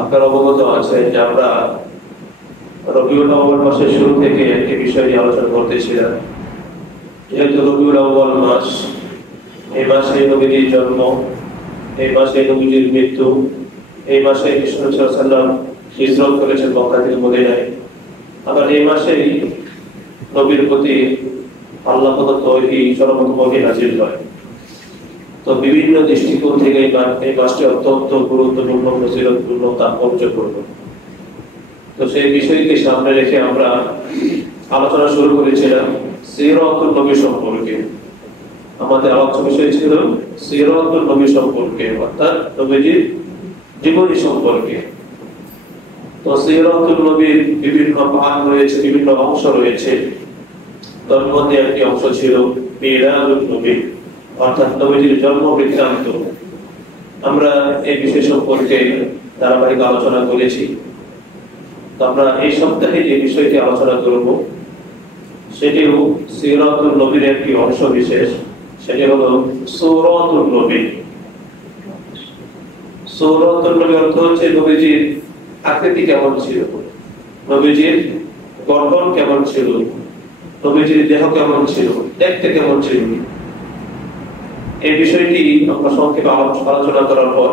আপনার অবগত আছে যে আমরা রবিউল আউয়াল মাসের শুরু থেকে একটি বিষয় নিয়ে আলোচনা করতেছিলাম। যেহেতু রবিউল আউয়াল মাস, এই মাসে নবীর জন্ম, এই মাসে নবীর মৃত্যু, এই মাসে কৃষ্ণ সাল্লাল্লাহু আলাইহি ওয়াসাল্লাম হিজরত করেছেন মক্কা থেকে মদিনায়। আবার এই মাসেই নবীর প্রতি আল্লাহ প্রদত্ত ওহী সর্বপ্রথম ওহী নাযিল হয়। তো বিভিন্ন দৃষ্টিকোণ থেকে এই মাসটি অত্যন্ত গুরুত্বপূর্ণ, ফজিলতপূর্ণ, তাৎপর্যপূর্ণ। তো সেই বিষয়কে সামনে রেখে আমরা আলোচনা শুরু করেছিলাম সিরাতুন নবী সম্পর্কে। আমাদের আলোচ্য বিষয় ছিল সিরাতুন নবী সম্পর্কে, অর্থাৎ নবীজির জীবনী সম্পর্কে। তো সিরাতুন নবীর বিভিন্ন ভাগ রয়েছে, বিভিন্ন অংশ রয়েছে। তার মধ্যে একটি অংশ ছিল মিলাদুন নবী, অর্থাৎ নবীজির জন্ম বৃত্তান্ত। আমরা এই বিষয় সম্পর্কে ধারাবাহিক আলোচনা করেছি। আমরা এই সপ্তাহে যে বিষয়টি আলোচনা করব সেটিও সিরাতুন নবীর একটি অংশ বিশেষ। সেটি হলো সূরাতুন নবী। সূরাতুন নবী অর্থ হচ্ছে নবীজির আকৃতি কেমন ছিল, নবীজির গঠন কেমন ছিল, নবীজির দেহ কেমন ছিল, দেখতে কেমন ছিল। এই বিষয়টি আমরা সংক্ষেপে আলোচনা করার পর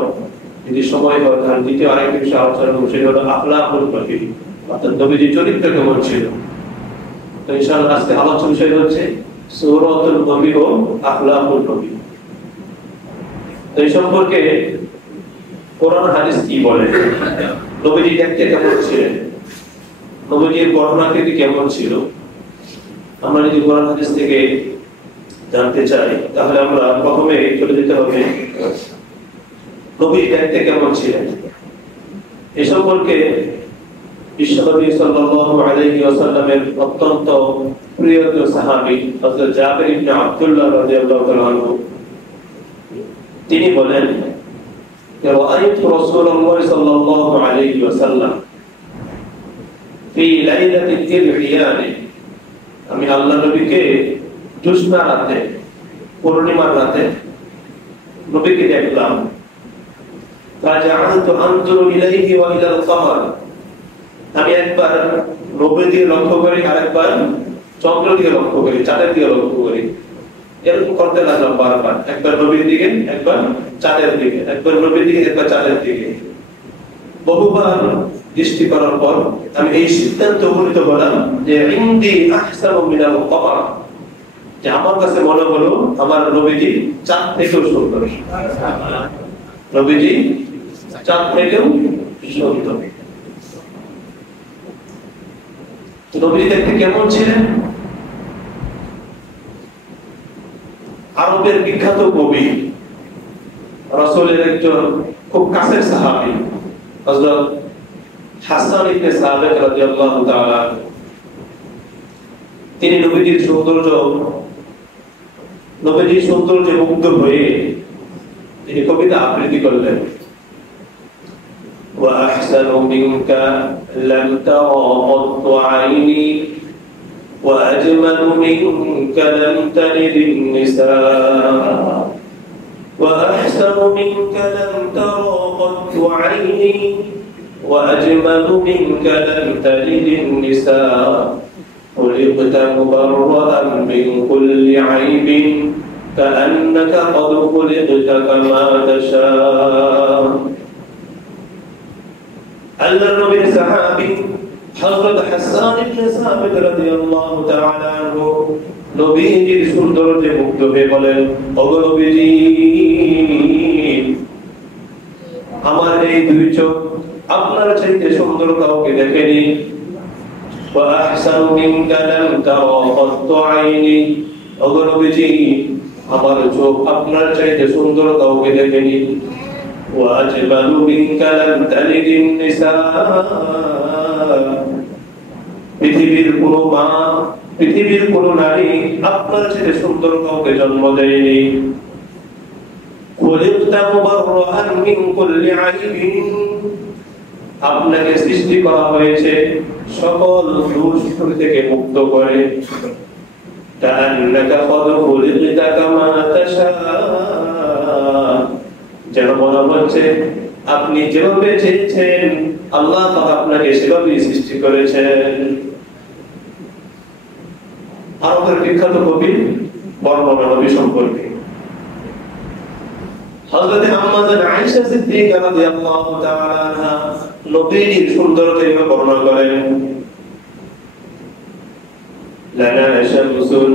যদি সময় হয় তাহলে দ্বিতীয় আরেকটি বিষয় আলোচনা করব, সেটি হলো আখলাকুল নবী, অর্থাৎ নবীজির চরিত্র কেমন ছিল। তো ইনশাআল্লাহ আজকে আলোচ্য বিষয় হচ্ছে সূরাতুন নবী ও আখলাকুল নবী। তো এই সম্পর্কে কোরআন হাদিস কি বলে, নবীজি দেখতে কেমন ছিলেন, নবীজির গঠনাকৃতি কেমন ছিল, আমরা যদি কোরআন হাদিস থেকে জানতে চাই তাহলে আমরা প্রথমে চলে যেতে হবে নবী দেখতে কেমন ছিলেন। এই সম্পর্কে বিশ্বনবী সাল্লাল্লাহু আলাইহি ওয়াসাল্লামের অত্যন্ত প্রিয় সাহাবী হযরত জাবির ইবনে আব্দুল্লাহ রাদিয়াল্লাহু তাআলা আনহু তিনি বলেন যে রাআইতু রাসূলুল্লাহ সাল্লাল্লাহু আলাইহি ওয়াসাল্লাম ফি লাইলাতিল ইরহিয়ান, আমি আল্লাহ নবীকে জ্যোৎস্না রাতে, পূর্ণিমার রাতে নবীকে দেখলাম। ফাজাআলতু আনজুরু ইলাইহি ওয়া ইলাল কমর, আমি একবার নবীর দিকে লক্ষ্য করি, আরেকবার চন্দ্রের দিকে লক্ষ্য করি, চাঁদের দিকে লক্ষ্য করি। এরকম করতে লাগলাম বারবার, একবার নবীর দিকে, একবার চাঁদের দিকে, একবার নবীর দিকে, একবার চাঁদের দিকে। বহুবার দৃষ্টি করার পর আমি এই সিদ্ধান্তে উপনীত হলাম যে ইনদি আহসানু মিনাল কমর, যে আমার কাছে মনে হলো আমার নবীজি চাঁদ থেকেও সুন্দর, নবীজি চাঁদ থেকেও সুন্দর। নবীজি দেখতে কেমন ছিলেন? আরবের বিখ্যাত কবি, রাসূলের একজন খুব কাছের সাহাবী হযরত হাসান ইবনে সাবিত রাদিয়াল্লাহু তাআলা, তিনি নবীজির সৌন্দর্যে মুগ্ধ হয়ে তিনি কবিতা আবৃত্তি করলেন। ওয়া আহসানু মিনকা লাম তারা কত্তু আইনি ওয়া আজমালু মিনকা লাম তালিদিন নিসা ওয়া আহসানু মিনকা লাম তারা কত্তু আইনি ওয়া আজমালু মিনকা লাম তালিদিন নিসা خلقت مبرأ من كل عيب كأنك قد خلقت كما تشاء। আল্লাহর নবীর সাহাবী হযরত হাসান ইবনে সাবিত রাদিয়াল্লাহু তাআলা আনহু নবীজির সৌন্দর্যে মুগ্ধ হয়ে বলেন, ওগো নবীজি, আমার এই দুই চোখ আপনার চাইতে সুন্দর কাউকে দেখেনি। ওয়া আহসানু মিনকা লাম তারা কত্তু আইনি, ওগো নবীজি, আমার চোখ আপনার চাইতে সুন্দর কাউকে দেখেনি। ওয়া আজমালু মিনকা লাম তালিদিন নিসা, পৃথিবীর কোন মা, পৃথিবীর কোন নারী আপনার চাইতে সুন্দর কাউকে জন্ম দেয়নি। খুলিকতা মুবাররাআন মিন কুল্লি আইবিন, আপনাকে সৃষ্টি করা হয়েছে সকল দোষ থেকে মুক্ত করে। কাআন্নাকা কদ খুলিকতা কামা তাশা, যেন মনে হচ্ছে আপনি যেভাবে চেয়েছেন আল্লাহ তাআলা আপনাকে সেভাবেই সৃষ্টি করেছেন। আরবের বিখ্যাত কবি বর্ণনা নবী সম্পর্কে হযরত আম্মাজান আয়েশা সিদ্দিকা রাদিয়াল্লাহু তাআলা আনহা নবীর সুন্দরতা বর্ণনা করেন। লানা শামসুন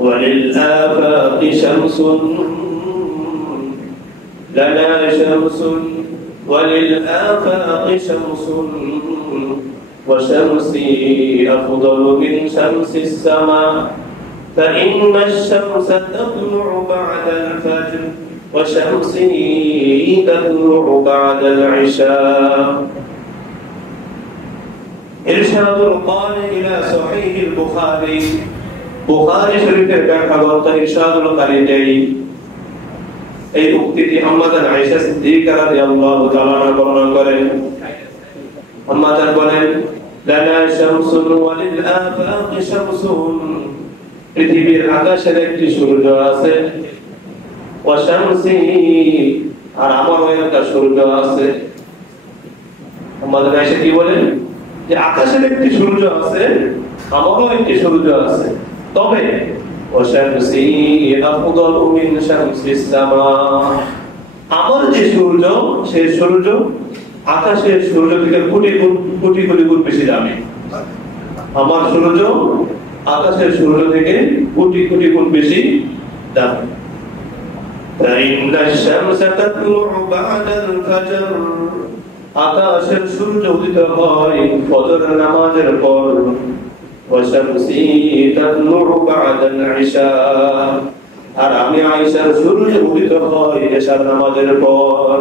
ওয়ালিল আফাqi শামসুন লানা শামসুন ওয়ালিল আফাqi শামসুন ওয়া শামসি আফদালু মিন শামসিস সামা فإن الشمس تطلع بعد الفجر وشمسي تطلع بعد العشاء. إرشاد القارئ إلى صحيح البخاري বুখারী শরীফের ব্যাখ্যাগ্রন্থ ইরশাদুল কারীতেই এই উক্তিটি আম্মাজান আয়েশা সিদ্দিকা রাদিয়াল্লাহু তাআলা বর্ণনা করেন। আম্মাজান বলেন লানা শামসুন ওয়ালিল আফাqi শামসুন, পৃথিবীর আকাশের একটি সূর্য আছে, ওয়া শামসি, আর আমারও একটা সূর্য আছে। আম্মাজান আয়েশা কি বলেন যে আকাশের একটি সূর্য আছে, আমারও একটি সূর্য আছে, তবে ওয়া শামসি আফদালু মিন শামসিস সামা, আমার যে সূর্য সেই সূর্য আকাশের সূর্য থেকে কোটি গুণ বেশি দামি। আমার সূর্য আকাশের সূর্য থেকে কোটি গুণ বেশি দামি। ফাইন্নাশ শামসা তাতলু'ু বা'দাল ফাজর, আকাশের সূর্য উদিত হয় ফজর নামাজের পর। ওয়া শামসি তাতলু'ু বা'দাল ইশা, আর আমি আয়েশার সূর্য উদিত হয় এশার নামাজের পর।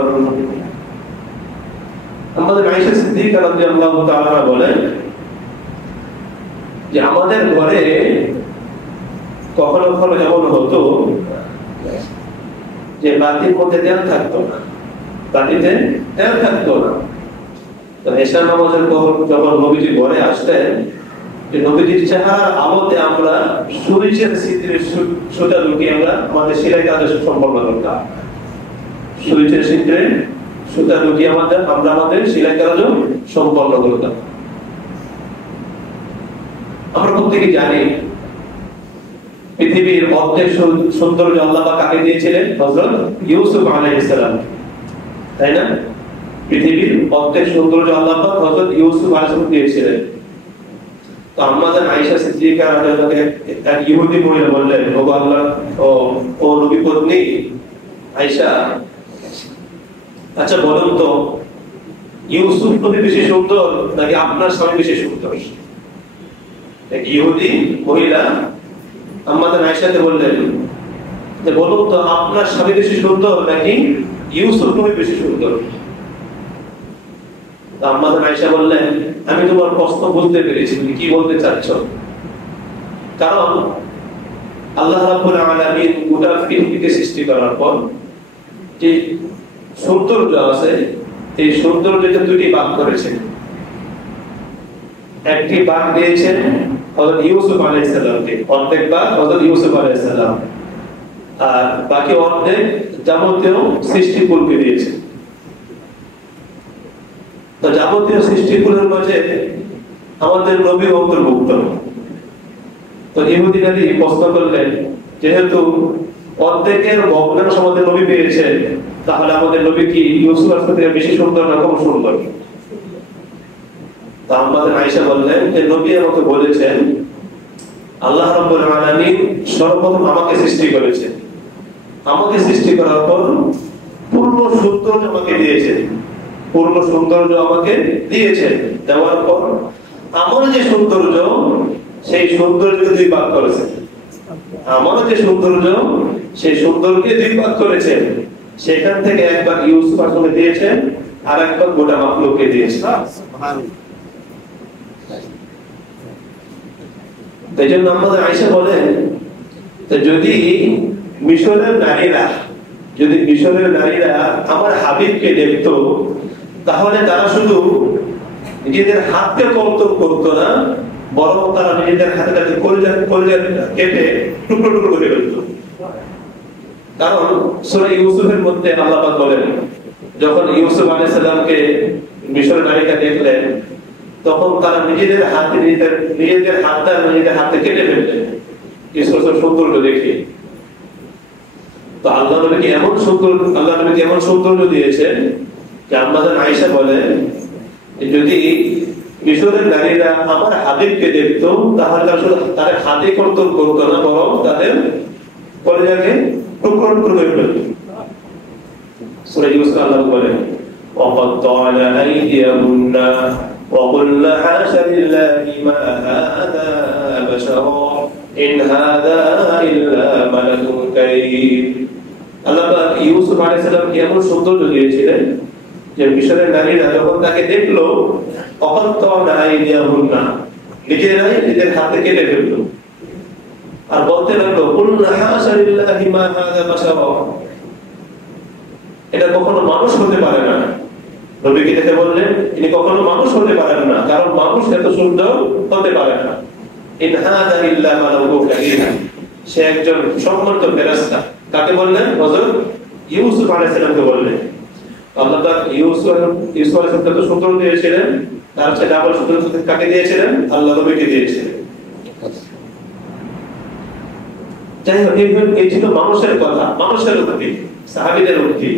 আমাদের আয়েশা সিদ্দিকা রাদিয়াল্লাহু তাআলা বলেন যে আমাদের ঘরে কখনো কখনো এমন হতো যে বাতির মধ্যে তেল থাকতো না, বাতিতে তেল থাকতো না। তো এশার নামাজের পর যখন নবীজি ঘরে আসতেন, যে নবীজির চেহারার আলোতে আমরা সূর্যের ছিদ্রের সুতা ঢুকিয়ে আমরা আমাদের সেলাই কাজ সম্পন্ন করতাম। সূর্যের ছিদ্রে সুতা ঢুকিয়ে আমরা আমাদের সেলাই কাজ সম্পন্ন করতাম। আমরা প্রত্যেকে জানি পৃথিবীর অর্ধেক সৌন্দর্য আল্লাহ পাক কাকে দিয়েছিলেন? হযরত ইউসুফ আলাইহিস সালাম, তাই না? পৃথিবীর অর্ধেক সৌন্দর্য আল্লাহ পাক হযরত ইউসুফ আলাইহিস সালাম দিয়েছিলেন। তো আম্মাজান আয়েশা সিদ্দিকা রাদিয়াল্লাহু তাআলা এক ইহুদি মহিলা বললেন, ও আল্লাহ ও নবী পত্নী আয়েশা, আচ্ছা বলুন তো ইউসুফ নবী বেশি সুন্দর নাকি আপনার স্বামী বেশি সুন্দর? এক ইহুদি মহিলা আম্মাজান আয়েশাকে বললেন যে বলুন তো আপনার স্বামী বেশি সুন্দর নাকি ইউসুফ নবী বেশি সুন্দর? আম্মাজান আয়েশা বললেন, আমি তোমার প্রশ্ন বুঝতে পেরেছি, তুমি কি বলতে চাচ্ছ। কারণ আল্লাহ রাব্বুল আলামিন গোটা পৃথিবীকে সৃষ্টি করার পর যে সৌন্দর্য আছে, এই সৌন্দর্যকে দুটি ভাগ করেছেন। একটি ভাগ দিয়েছেন হযরত ইউসুফ আলাইহিস সালামকে, অর্ধেক ভাগ হযরত ইউসুফ আলাইহিস সালাম, আর বাকি অর্ধেক যাবতীয় সৃষ্টিকুলকে দিয়েছেন। তো যাবতীয় সৃষ্টিকুলের মাঝে আমাদের নবী অন্তর্ভুক্ত। তো ইহুদি নারী প্রশ্ন করলেন, যেহেতু অর্ধেকের ভগ্নাংশ আমাদের নবী পেয়েছেন, তাহলে আমাদের নবী কি ইউসুফ আলাইহিস সালাম থেকে বেশি সুন্দর না কম সুন্দর? তা আমাদের আয়েশা বললেন যে নবী আমাকে বলেছেন আল্লাহ রাব্বুল আলামিন সর্বপ্রথম আমাকে সৃষ্টি করেছেন, আমাকে সৃষ্টি করার পর পূর্ণ সৌন্দর্য আমাকে দিয়েছেন, পূর্ণ সৌন্দর্য আমাকে দিয়েছেন, দেওয়ার পর আমার যে সৌন্দর্য সেই সৌন্দর্যকে দুই ভাগ করেছেন। আমার যে সৌন্দর্য সেই সৌন্দর্যকে দুই ভাগ করেছেন, সেখান থেকে এক ভাগ ইউসুফ আলাইহিস দিয়েছেন, আর এক ভাগ গোটা মাখলুককে দিয়েছেন। তাই জন্য আমাদের আয়েশা বলেন যদি মিশরের নারীরা আমার হাবিবকে দেখতো, তাহলে তারা শুধু নিজেদের হাতকে কর্তন করতো না, বরং তারা নিজেদের হাতে কলিজা কেটে টুকরো টুকরো করে ফেলতো। কারণ সূরা ইউসুফের মধ্যে আল্লাহ পাক বলেন যখন ইউসুফ আলাইহিস সালামকে মিশরের নারীরা দেখলেন, তখন তারা নিজেদের হাতটা নিজেদের হাতে কেটে ফেললেন ইউসুফের সৌন্দর্য দেখে। তো আল্লাহ নবীকে এমন সৌন্দর্য দিয়েছেন যে আম্মা জান আয়েশা বলেন, যদি মিশরের নারীরা আমার হাবিবকে দেখতো তাহলে তাদের হাতে কর্তন করতো না, বরং তাদের কলিজাকে টুকরো টুকরো করে ফেলতো। সূরা ইউসুফ আল্লাহ বলেন, وَقَطَّعْنَ أَيْدِيَهُنَّ وَقُلْنَ حَاشَ لِلَّهِ مَا هَذَا بَشَرٌ إِنْ هَذَا إِلَّا مَلَكٌ كَرِيمٌ। আল্লাহ পাক ইউসুফ আলাইহিস সালামকে এমন সৌন্দর্য দিয়েছিলেন যে মিশরের নারীরা যখন তাকে দেখলো, وَقَطَّعْنَ أَيْدِيَهُنَّ নিজেরাই নিজেদের হাতে কেটে ফেললো আর বলতে লাগলো, قُلْنَ حَاشَ لِلَّهِ مَا هَذَا بَشَرٌ, এটা কখনো মানুষ হতে পারে না। নবীকে দেখে বললেন, ইনি কখনো মানুষ হতে পারেন না, কারণ মানুষ এত সুন্দর হতে পারে না। ইন হাযা ইল্লা মালাকুন কারীম, সে একজন সম্মানিত ফেরেশতা। কাকে বললেন? হযরত ইউসুফ আলাইহিস সালামকে বললেন। আল্লাহ তাআলা ইউসুফ আলাইহিস সালামকে তো সুন্দর দিয়েছিলেন, তার চেয়ে ডাবল সুন্দর কাকে দিয়েছিলেন? আল্লাহ নবীকে দিয়েছিলেন। যাই হোক, এই ছিল মানুষের কথা, মানুষের উক্তি, সাহাবীদের উক্তি।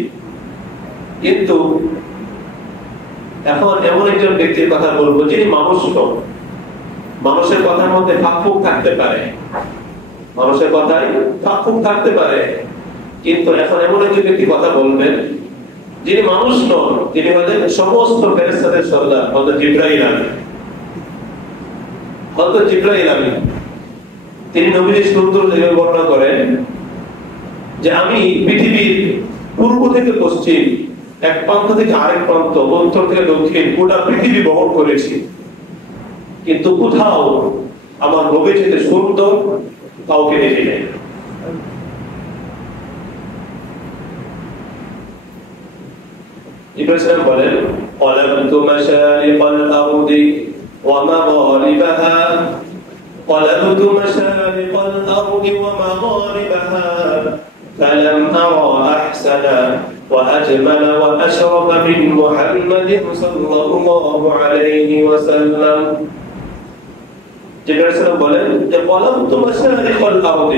কিন্তু এখন এমন একজন ব্যক্তির কথা বলবো যিনি মানুষ নন। মানুষের কথার মধ্যে ফাঁক থাকতে পারে, মানুষের কথায় ফাঁক থাকতে পারে, কিন্তু এখন এমন একজন ব্যক্তি কথা বলবেন যিনি মানুষ নন, তিনি হলেন সমস্ত ফেরেশতাদের সর্দার হযরত জিবরাইল আলাইহিস। হযরত জিবরাইল আলাইহিস তিনি নবীর সুন্দর জীবন বর্ণনা করেন যে আমি পৃথিবীর পূর্ব থেকে পশ্চিম, এক প্রান্ত থেকে আরেক প্রান্ত, উত্তর থেকে দক্ষিণ, গোটা পৃথিবী ভ্রমণ করেছি, কিন্তু কোথাও আমার নবীর চেয়ে সুন্দর কাউকে দেখি নাই। ইব্রাহিম বলেন, قلبت مشارق الأرض ومغاربها قلبت مشارق الأرض ومغاربها فلم أرى أحسن وأجمل وأشرف من محمد صلى الله عليه وسلم। ইব্রাহিম বলেন যে قلبت مشارق الأرض,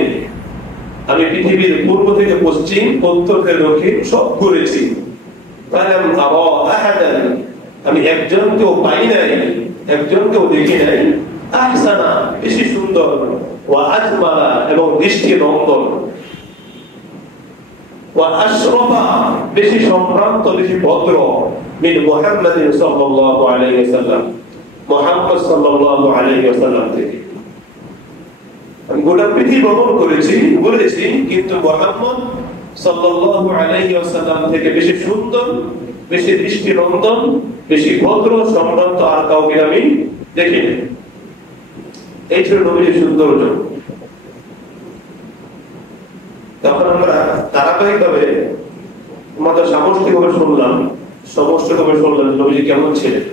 আমি পৃথিবীর পূর্ব থেকে পশ্চিম, উত্তর থেকে দক্ষিণ সব ঘুরেছি। فلم أرى أحدا, আমি একজনকেও পাই নাই, একজনকেও দেখি নাই, আহসানা বেশি সুন্দর, ওয়া আজমালা এবং দৃষ্টি নন্দন, ওয়া আশরাফা বেশি সম্ভ্রান্ত, বেশি ভদ্র, মিন মুহাম্মাদিন সাল্লাল্লাহু আলাইহি ওয়াসাল্লাম, মুহাম্মদ সাল্লাল্লাহু আলাইহি ওয়াসাল্লাম থেকে। আমি গোটা পৃথিবী ভ্রমণ করেছি, ঘুরেছি, কিন্তু মুহাম্মদ সাল্লাল্লাহু আলাইহি ওয়াসাল্লাম থেকে বেশি সুন্দর, বেশি দৃষ্টি নন্দন, বেশি ভদ্র, সম্ভ্রান্ত আর কাউকে আমি দেখিনি। এই ছিল নবীর সৌন্দর্য। তখন আমরা ধারাবাহিকভাবে আমাদের সামষ্টিকভাবে শুনলাম নবীজি কেমন ছিলেন।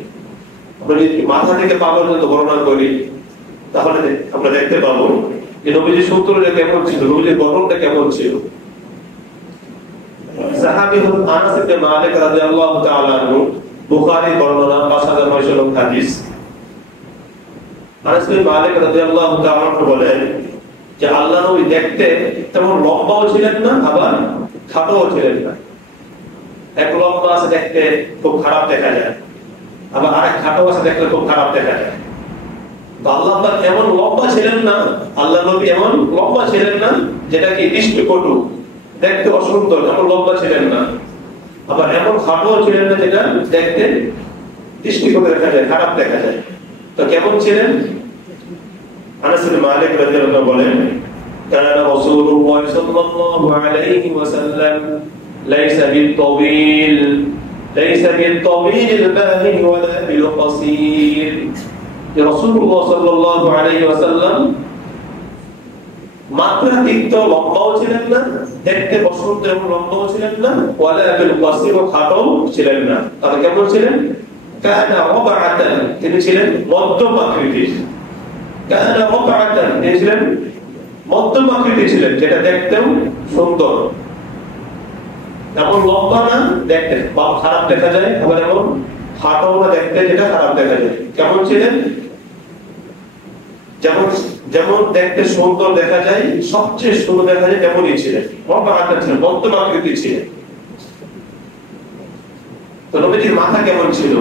আমরা যদি মাথা থেকে পা পর্যন্ত বর্ণনা করি তাহলে আমরা দেখতে পাবো যে নবীজির সৌন্দর্য কেমন ছিল, নবীজির গঠনটা কেমন ছিল। সাহাবী হযরত আনাস ইবনে মালিক রাদিয়াল্লাহু তাআলা আনহু, বুখারী বর্ণনা 5900 নম্বর হাদিস। আনাস ইবনে মালিক রাদিয়াল্লাহু তাআলা আনহু বলেন যে আল্লাহ নবী দেখতে তেমন লম্বাও ছিলেন না, আবার খাটোও ছিলেন না। এক লম্বা আছে দেখতে খুব খারাপ দেখা যায়, আবার আরেক খাটো আছে দেখতে খুব খারাপ দেখা যায়। আল্লাহ পাক এমন লম্বা ছিলেন না, আল্লাহ নবী এমন লম্বা ছিলেন না যেটা কি দৃষ্টিকটু, দেখতে অসুন্দর, এমন লম্বা ছিলেন না, আবার এমন খাটো ছিলেন না যেটা দেখতে দৃষ্টিকটু দেখা যায়, খারাপ দেখা যায়। তো কেমন ছিলেন? আনাস ইবনে মালিক রাদিয়াল্লাহু আনহু বলেন, কানা রাসূলুল্লাহ সাল্লাল্লাহু আলাইহি ওয়াসাল্লাম লাইসা বিত-তাওয়িল আল-বাহী ওয়ালা বিল-কাসীর। যে রাসূলুল্লাহ সাল্লাল্লাহু আলাইহি ওয়াসাল্লাম মাত্রাতিরিক্ত লম্বাও ছিলেন না, দেখতে বসন্ত এবং লম্বাও ছিলেন না, ওয়ালা বিল-কাসীর খাটো ছিলেন না। তাহলে কেমন ছিলেন? কানা রাবাআতান, তিনি ছিলেন মধ্যম আকৃতির। কানা রাবাআতান, তিনি ছিলেন মধ্যম আকৃতির ছিলেন, যেটা দেখতেও সুন্দর। এমন লম্বা না দেখতে খারাপ দেখা যায়, আবার এমন হাঁটাও না দেখতে যেটা খারাপ দেখা যায়। কেমন ছিলেন? যেমন যেমন দেখতে সুন্দর দেখা যায়, সবচেয়ে সুন্দর দেখা যায় তেমনই ছিলেন। লম্বা আকার ছিলেন, মধ্যম আকৃতি ছিলেন। তো নবীজির মাথা কেমন ছিল?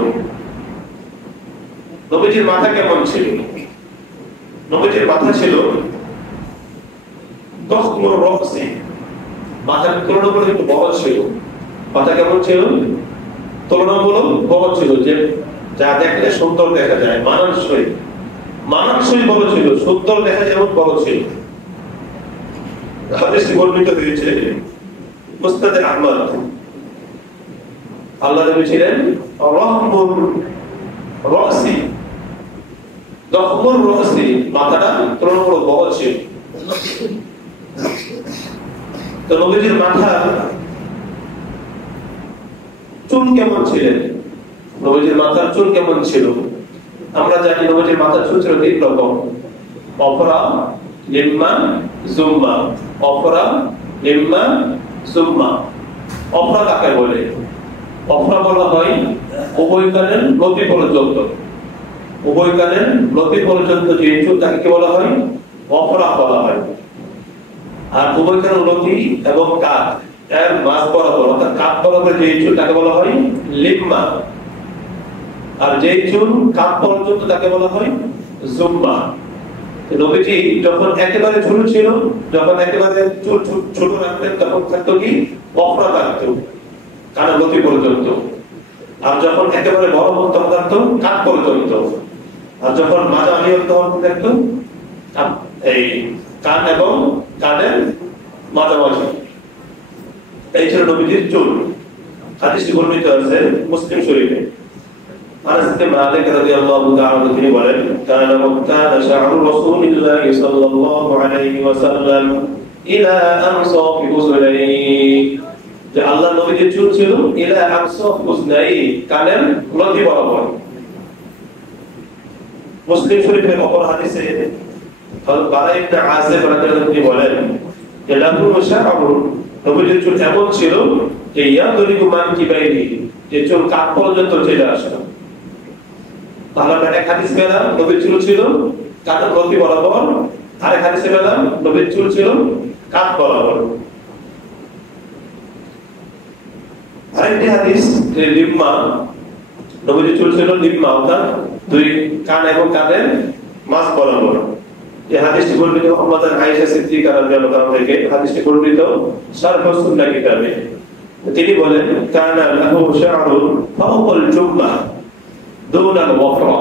নবীজির মাথা কেমন ছিল? নবীজির মাথা ছিল তখমুর রাসি, মাথার তুলনামূলক একটু বড় ছিল। মাথা কেমন ছিল? তুলনামূলক বড় ছিল, যে যা দেখলে সুন্দর দেখা যায়, মানানসই মানানসই বড় ছিল, সুন্দর দেখা যেমন বড় ছিল। হাদিসে বর্ণিত হয়েছে মুসনাদে আহমদ, আল্লাহ নবী ছিলেন রহমুর রাসি, তখমুর রাসি, মাথাটা তুলনামূলক বড় ছিল। তো নবীজির মাথা চুল কেমন ছিলেন? নবীজির মাথার চুল কেমন ছিল? আমরা জানি নবীজির মাথার চুল ছিল তিন রকম, অফরা, লিম্মা, জুম্মা। অফরা, লিম্মা, জুম্মা। অফরা কাকে বলে? অফরা বলা হয় উভয় কানের লতি পর্যন্ত, উভয় কানের লতি পর্যন্ত যে চুল তাকে কি বলা হয়? অফরা বলা হয়। আর উভয় কানের লতি এবং কাঁধ এর মাঝ বরাবর অর্থাৎ কাঁধ বরাবর যে চুল তাকে বলা হয় লিম্মা। আর যে চুল কাঁধ পর্যন্ত তাকে বলা হয় জুম্মা। নবীজি যখন একেবারে ছোট ছিল, যখন একেবারে চুল ছোট রাখতেন, তখন থাকতো কি অফরা থাকতো কানের লতি পর্যন্ত। আর যখন একেবারে বড় হতো তখন থাকতো কাঁধ পর্যন্ত। আর যখন মাঝামাঝি হতো তখন থাকতো এই কান এবং কানের মাঝামাঝি। এই ছিল নবীজির চুল। হাদিসটি বর্ণিত আছে মুসলিম শরীফে। আনাস ইবনে মালিক রাদিয়াল্লাহু তাআলা তিনি বলেন, কানা মুক্তানা শা'রু রাসূলিল্লাহ সাল্লাল্লাহু আলাইহি ওয়াসাল্লাম ইলা আমসাফি উযুনাইহি, যে আল্লাহর নবীজির চুল ছিল ইলা আমসাফি উযুনাইহি, কানের লতি বরাবর। মুসলিম শরীফের অপর হাদিসে হযরত বারা ইবনে আযিব রাদিয়াল্লাহু তিনি বলেন, যে লাহু শা'রু, নবীজির চুল এমন ছিল যে ইয়াদরিকু মানকিবাইহি, যে চুল কাঁধ পর্যন্ত চলে আসে। তাহলে আমরা এক হাদিস পেলাম নবীর চুল ছিল কাঁধের লতি বরাবর, আরেক হাদিসে পেলাম নবীর চুল ছিল কাঁধ বরাবর। আরেকটি হাদিস যে লিম্মা, নবীর চুল ছিল লিম্মা, অর্থাৎ দুই কান এবং কাঁধের মাঝ বরাবর। এই হাদিসটি বর্ণিত মুহাম্মাদান আয়েশা সিদ্দিকা রাদিয়াল্লাহু তাআলা থেকে। হাদিসটি বর্ণিত শারহুস সুন্নাহ কিতাবে। তিনি বলেন, কানা লাহু শা'রুন ফাওকাল জুম্মাহ দুনাল ওয়াফরা,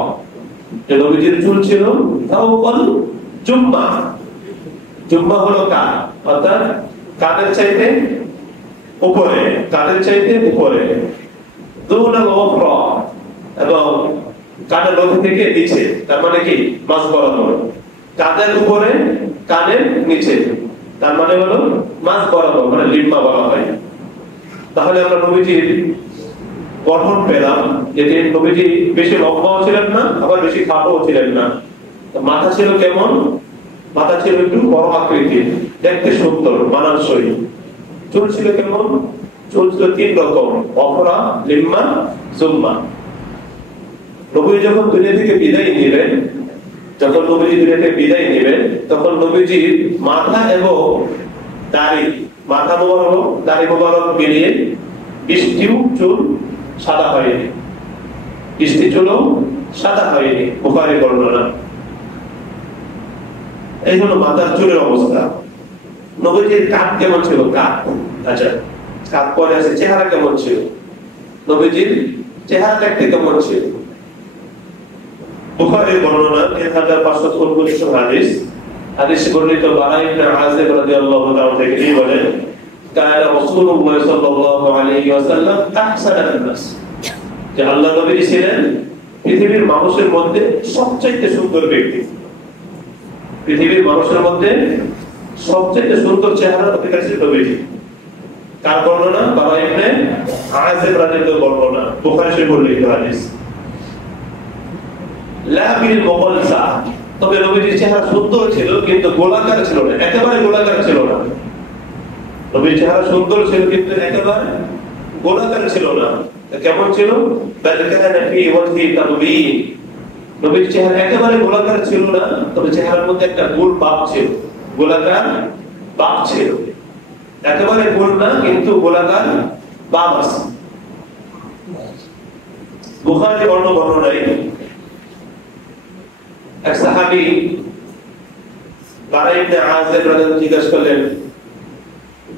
যে নবীজির চুল ছিল ফাওকাল জুম্মাহ। জুম্মাহ হলো কান, অর্থাৎ কানের চাইতে উপরে, কানের চাইতে উপরে। দুনাল ওয়াফরা, এবং কানের লতি থেকে নিচে, তার মানে কি মাঝ বরাবর। কাঁধের উপরে, কানের নিচে, তার মানে হলো মাঝ বরাবর, মানে লিম্মা বলা হয়। তাহলে আমরা নবীজির গঠন পেলাম যে নবীজি বেশি লম্বাও ছিলেন না, আবার বেশি খাটোও ছিলেন না। মাথা ছিল কেমন? মাথা ছিল একটু বড় আকৃতির, দেখতে সুন্দর, মানানসই। চুল ছিল কেমন? চুল ছিল তিন রকম, অফরা, লিম্মা, জুম্মা। নবী যখন দুনিয়া থেকে বিদায় নেবেন, যখন নবীজি দুনিয়া থেকে বিদায় নেবেন, তখন নবীজির মাথা এবং দাড়ি, মাথা মোবারক, দাড়ি মোবারক মিলিয়ে 20টি চুল সাদা হয়নি, 20টি চুলও সাদা হয়নি, বুখারী বর্ণনা। এই হলো মাথার চুলের অবস্থা। নবীজির কাঁধ কেমন ছিল? কাঁধ, আচ্ছা কাঁধ পরে আছে, চেহারা কেমন ছিল? নবীজির চেহারা দেখতে কেমন ছিল? বুখারী বর্ণনা 3549 হাদিস। হাদিসে বর্ণিত বারা ইবনে আযিব রাদিয়াল্লাহু তাআলা থেকে তিনি বলেন, কানা রাসূলুল্লাহ সাল্লাল্লাহু আলাইহি ওয়াসাল্লাম আহসানান নাস, যে আল্লাহর নবী ছিলেন পৃথিবীর মানুষের মধ্যে সবচেয়ে সুন্দর ব্যক্তি। পৃথিবীর মানুষের মধ্যে সবচেয়ে সুন্দর চেহারা অধিকারী ছিল নবীজি। কার বর্ণনা? বারা ইবনে আযিব রাদিয়াল্লাহু বর্ণনা, বুখারী শরীফে বর্ণিত হাদিস। লা বিল মুগলসা, তবে নবীজির চেহারা সুন্দর ছিল কিন্তু গোলাকার ছিল না, একেবারে গোলাকার ছিল না। নবীর চেহারা সুন্দর ছিল কিন্তু একেবারে গোলাকার ছিল না। কেমন ছিল? নবীর চেহারা একেবারে গোলাকার ছিল না, তবে চেহারার মধ্যে একটা গোল বাঁক ছিল, গোলাকার বাঁক ছিল। একেবারে গোল না, কিন্তু গোলাকার বাঁক আছে। বুখারী বর্ণনায় এক সাহাবী বারা ইবনে আযিব রাদিয়াল্লাহু জিজ্ঞাসা করলেন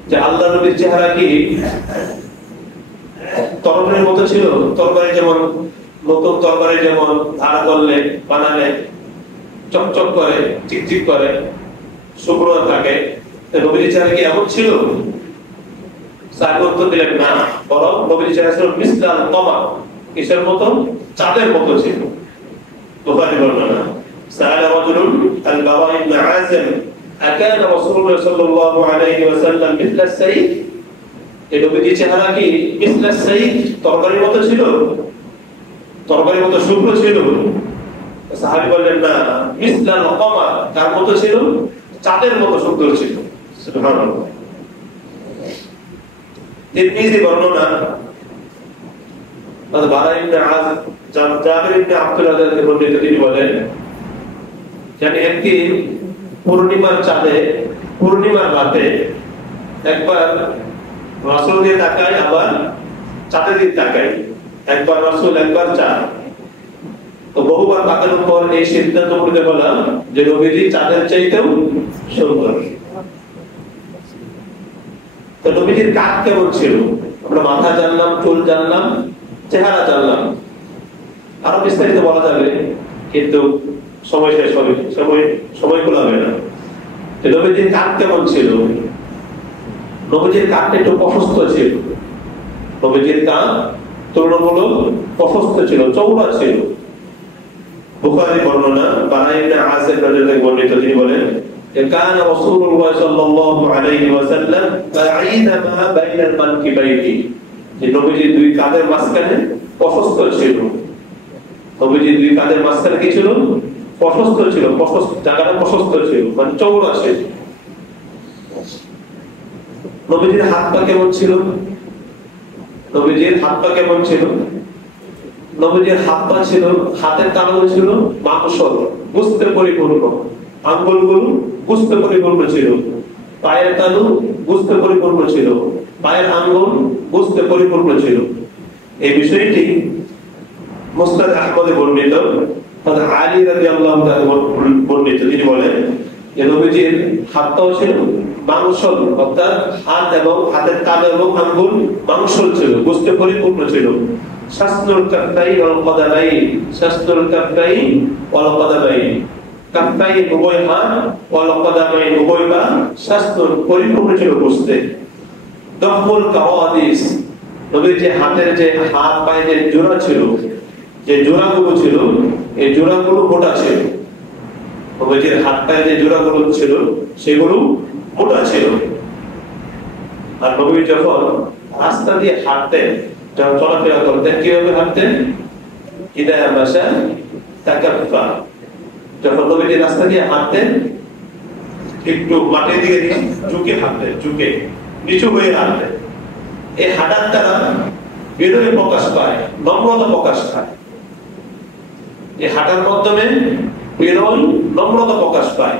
যে আল্লাহর নবীর চেহারা কি তরবারির মতো ছিল? তরবারি যেমন, নতুন তরবারি যেমন ধারা করলে বানালে চকচক করে, চিকচিক করে, শুভ্র থাকে, নবীর চেহারা কি এমন ছিল? সাহাবী উত্তর দিলেন না, বরং নবীর চেহারা ছিল মিসলাল কমার, কিসের মতো? চাঁদের মতো ছিল। বুখারী বর্ণনা। সাআলা রাজুলুন আল-বারা ইবনে আযিব আকানা রাসূলুল্লাহ সাল্লাল্লাহু আলাইহি ওয়াসাল্লাম মিসলা সাইফ, এই নবীর চেহারা কি মিসলা সাইফ, তরবারির মতো ছিল, তরবারির মতো শুভ্র ছিল? সাহাবী বললেন না, মিসলাল কমার, কার মতো ছিল? চাঁদের মতো সুন্দর ছিল। সুবহানাল্লাহ। তিরমিজি বর্ণনা, বারা ইবনে আযিব জাবির ইবনে আব্দুল্লাহ থেকে বর্ণিত, তিনি বলেন যে একদিন পূর্ণিমার চাঁদে, পূর্ণিমার রাতে একবার রাসূল দিয়ে তাকাই, আবার চাঁদের দিকে তাকাই, একবার রাসূল একবার চাঁদ। তো বহুবার তাকানোর পর এই সিদ্ধান্ত করতে বললাম যে নবীজি চাঁদের চাইতেও সুন্দর। তো নবীজির কাজ কেমন ছিল? আমরা মাথা জানলাম, চুল জানলাম, চেহারা জানলাম, আরো বিস্তারিত বলা যাবে, কিন্তু সময় শেষ হবে, সময় কুলাবে না। নবীজির কাজ কেমন ছিল? নবীজির কাজটা একটু প্রশস্ত ছিল। নবীজির কাজ তুলনামূলক প্রশস্ত ছিল, চওড়া ছিল। বুখারী বর্ণনা, বারা ইবনে আযিব রাদিয়াল্লাহু বর্ণিত, তিনি বলেন যে কানা রাসূলুল্লাহ সাল্লাল্লাহু আলাইহি ওয়াসাল্লাম বাঈদা মা বাইনাল মানকিবাইহি, যে নবীজির দুই কাঁধের মাঝখানে প্রশস্ত ছিল। নবীজির দুই কাঁধের মাঝখানে কি ছিল? প্রশস্ত ছিল, প্রশস্ত জায়গাটা প্রশস্ত ছিল, মানে চওড়া ছিল। নবীজির হাত পা কেমন ছিল? নবীজির হাত পা কেমন ছিল? নবীজির হাত পা ছিল, হাতের তালু ছিল মাংসল, গোস্তে পরিপূর্ণ, আঙ্গুলগুলো গোস্তে পরিপূর্ণ ছিল, পায়ের তালু গোস্তে পরিপূর্ণ ছিল, পায়ের আঙ্গুল গোস্তে পরিপূর্ণ ছিল। এই বিষয়টি মুসনাদ আহমদে বর্ণিত, হযরত আলী রাদিয়াল্লাহু তাআলা বর্ণিত, তিনি বলেন যে নবীজির হাতটাও ছিল মাংসল, অর্থাৎ হাত এবং হাতের তালু এবং আঙ্গুল মাংসল ছিল, গোস্তে পরিপূর্ণ ছিল। শাসনুল কাফাই ওয়াল কদামাই, শাসনুল কাফাই ওয়াল কদামাই, কাফাই উভয় হাত, ওয়াল কদামাই উভয় পা, শাসনুল পরিপূর্ণ ছিল গোস্তে। দহমুল কাওয়াদিস, নবীর যে হাতের যে হাত পায়ে যে জোড়া ছিল, যে জোড়াগুলো ছিল, এই জোড়াগুলো মোটা ছিল। নবীর হাত পায়ে যে জোড়াগুলো ছিল সেগুলো মোটা ছিল। আর নবী যখন রাস্তা দিয়ে হাঁটতেন, যখন চলাফেরা করতেন, কিভাবে হাঁটতেন? ইদা মাশা তাকাফফা, যখন নবী রাস্তা দিয়ে হাঁটতেন একটু মাটির দিকে ঝুঁকে হাঁটতেন, ঝুঁকে নিচু হয়ে হাঁটতেন। এই হাঁটার দ্বারা বিনয় প্রকাশ পায়, নম্রতা প্রকাশ পায়। এই হাঁটার মাধ্যমে বিনয়, নম্রতা প্রকাশ পায়।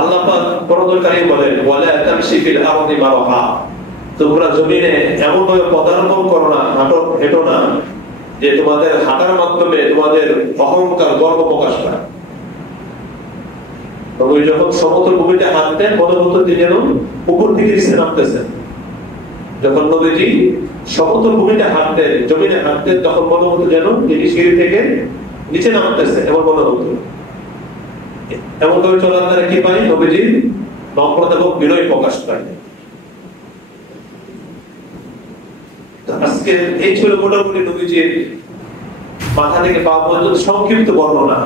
আল্লাহ পাক পরদুল কারীম বলেন, ওয়ালা তামশি ফিল আরদি মারহা, তোমরা জমিনে এমন ভাবে পদার্পণ করো না, হেঁটো না যে তোমাদের হাঁটার মাধ্যমে তোমাদের অহংকার, গর্ব প্রকাশ পায়। তবে যখন সমতল ভূমিতে হাঁটতেন, মনে হতো তিনি যেন উপর দিকে নিচে নামতেছেন। যখন নবীজি সমতল ভূমিতে হাঁটতেন, জমিনে হাঁটতেন, তখন মনে হতো যেন তিনি সিঁড়ি থেকে নিচে নামতেছে, এমন মনে হতো। এমন ভাবে চলার দ্বারা কি পাই? নবীজির নম্রতা এবং বিনয় প্রকাশ পায়। আজকে এই ছিল মোটামুটি নবীজির মাথা থেকে পা পর্যন্ত সংক্ষিপ্ত বর্ণনা।